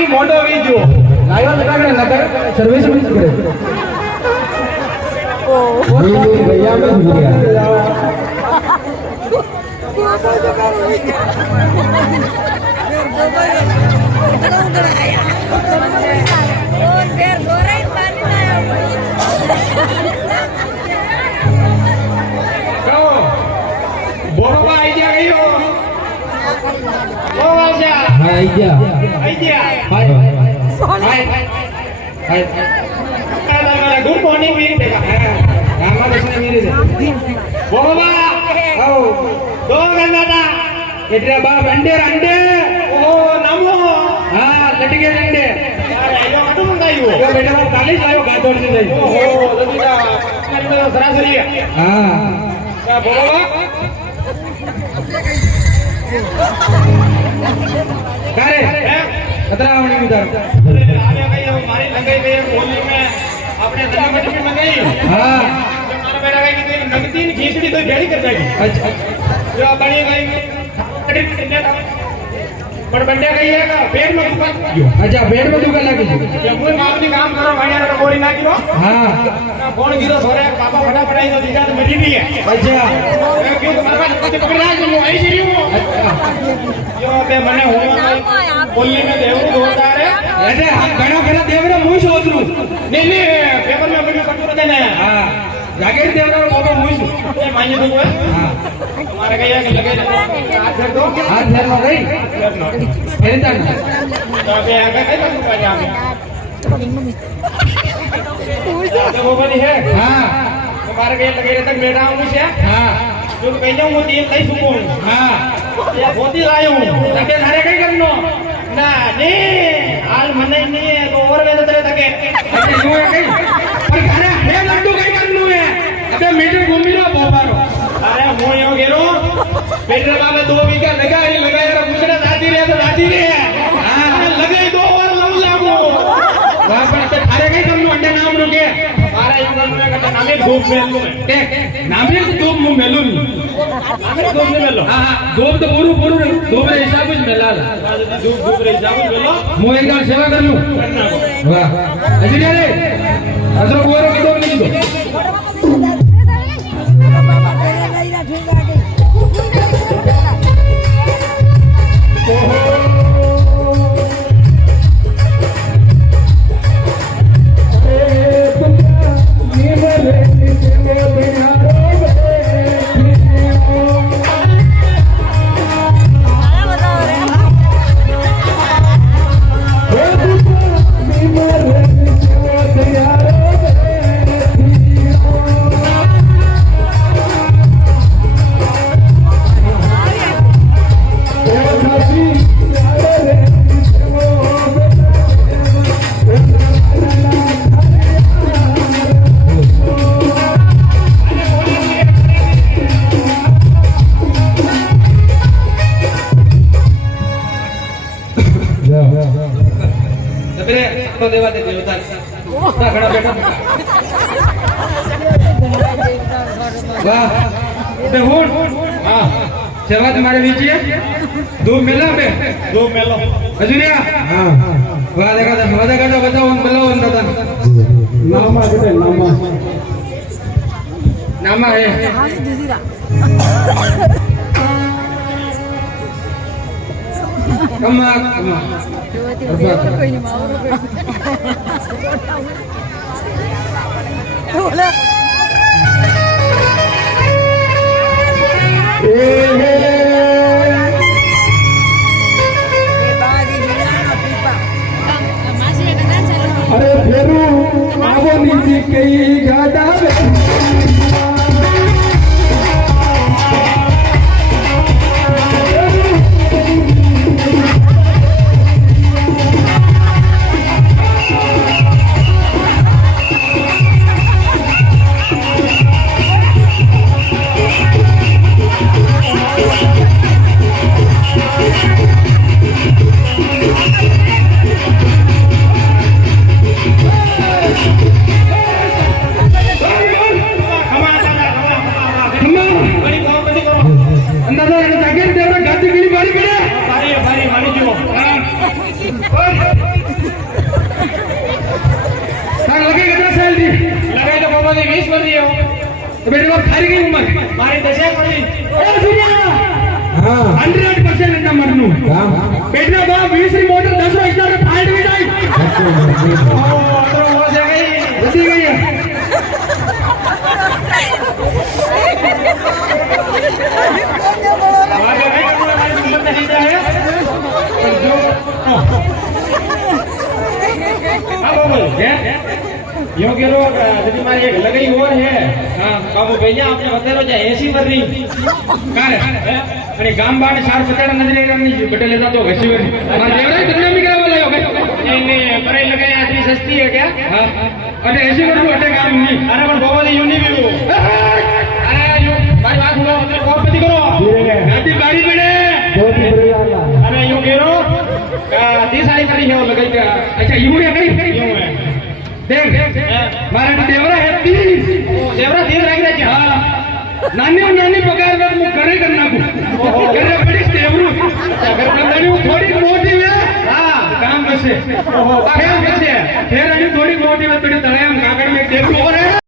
की मोटो video live लगा के लगा सर्विस में करे ओ भैया मैं भूल गया बोलो आइडिया गई हो ओ आजा आइडिया हाय हाय गुड मॉर्निंग भी देखा रामा दर्शन मेरे बोलो आओ दो गन्नाटा इतने बाप अंडे अंडे ओ नमो हां लटके अंडे अरे यो मत मंगायो यो बेटा बाप काले लायो गातोड़ से जाई ओ लबीला मेरे सरासरी हां क्या बोलो करे कतरा आवणी उधर अरे आने भाई हमारी लगाई गई होली में आपने दलमट भी मंगाई हां हमारा बेटा गई कि नगदीन खींचड़ी तो भेड़ी कर जाएगी अच्छा जो बनी गई पर बंडे गई है का पेट में दुकान अच्छा पेट में दुकान लगी जब कोई मामूली काम करो भाई यार गोली ना गिरो हां कौन गिरो सोरे पापा फटा पड़ाई तो दिखा तो मरी भी है अच्छा क्यों तुम्हारे पास पकड़ रहा है जो आई जी हूं यो पे मने हो बोलने में देव होता है ऐसे हम घणा घणा देव रे मुई सोच लूं नहीं पेपर में अपने पकड़ देना है हां जाके देव रे बाबा मुई ये मान्य तो है हां हमारे कहीं है लगे हाथ धर दो हाथ धर लो गई फिर तक तो पे आगे कहीं मत पाया तो वो वाली है हां हमारे कहीं लगे तक बैठा हूं मुझे हां जो कहीं जाऊं वो तीन नहीं सुकून हां ये होती लायो हूं लगे थारे कहीं करनो ना नहीं हाल मने नहीं है तो और में तेरे तके यूं है कहीं पर घरे है लड्डू कहीं करनो है अबे मीटर घूमी लो बोबारो अरे હું એવો ગેરો પેટ્રોલ બાબા 2 વીઘા લગાઈ તો પૂછડે દાદી રે હા લગાઈ 2 વાર લઉં લાગો વાહ પણ તે થારે કઈ તમને અંડે નામ રૂકે મારા એમ કરને કટા નામે ધૂપ મેલું તે નામે ધૂપ મુ મેલું નામે ધૂપ ને મેલો હા ધૂપ તો પૂરું ધૂપ રે હિસાબ જ મેલા ધૂપ રે હિસાબ જ મેલો હું એકદમ સેવા કરલું વાહ હજી રે અસરો બોરો કીધો નહીં કીધો तो देवा दे देवता खड़ा बैठा वाह बेहुन हां सेवा तुम्हारे बीच है धूप मिला बे धूप मिलो हजूरिया हां वाह देखा बताओ बोलो दादा नामा कितने नामा है हां दीदी कमा कोई नहीं मारो बोला अरे फेरू आवो नीचे कई गाड़ा તાર લગે કેટલા સાલ થી લગાઈ તો બાબાની 20 વર્ષ થયો તો બેટી બાપ થારી ગઈ ઉંમર મારી દશા પડી એ સુરિયા હા 100% નંબરનું બેટના બાપ 20 ની મોટર 10 રો ઇસ્ટાર ફાઈટ વી જાય ઓ તો હો છે ગઈ વધી ગઈ હે મારે કઈ કરવું મારી ઉંમર નથી જાય પણ જો હા બાબુ હે યો કેરો જદી મારી એક લગઈ ઓર હે હા બાબુ ભૈયા આપણે વતેરો છે 80 વર્ષની કારે અને ગામ બાર સાર પચાડા નજરે ની બટેલે તો ઘસી વળી માર દેવરાય દુનિયા કરાવવા લાયો ભાઈ એને પરાઈ લગાઈ આટલી સસ્તી હે કે હા અને 80 વર્ષનું અટે કામ ની અરે પણ બાબાની યુની બીવું અરે યુ મારી વાત સુનો તમે કોપ નથી કરો નાતી બારી પડે અને યુ કેરો 30 સાડી કરી હે લગાઈ કે અચ્છા યું હે કઈ યુ હે દેખ મારે તો દેવરા હે 30 દેવરા ધીર રાખી રાખી હા નાની પગાર પર હું ઘરે કરી નાખું ઘરે પડી દેવરું ઘર કંદાની હું થોડી મોટી વે હા કામ બસે ઓહો ફેર બસે ફેર અને થોડી મોટી વે પડી તળામ કાગળ મે દેવરું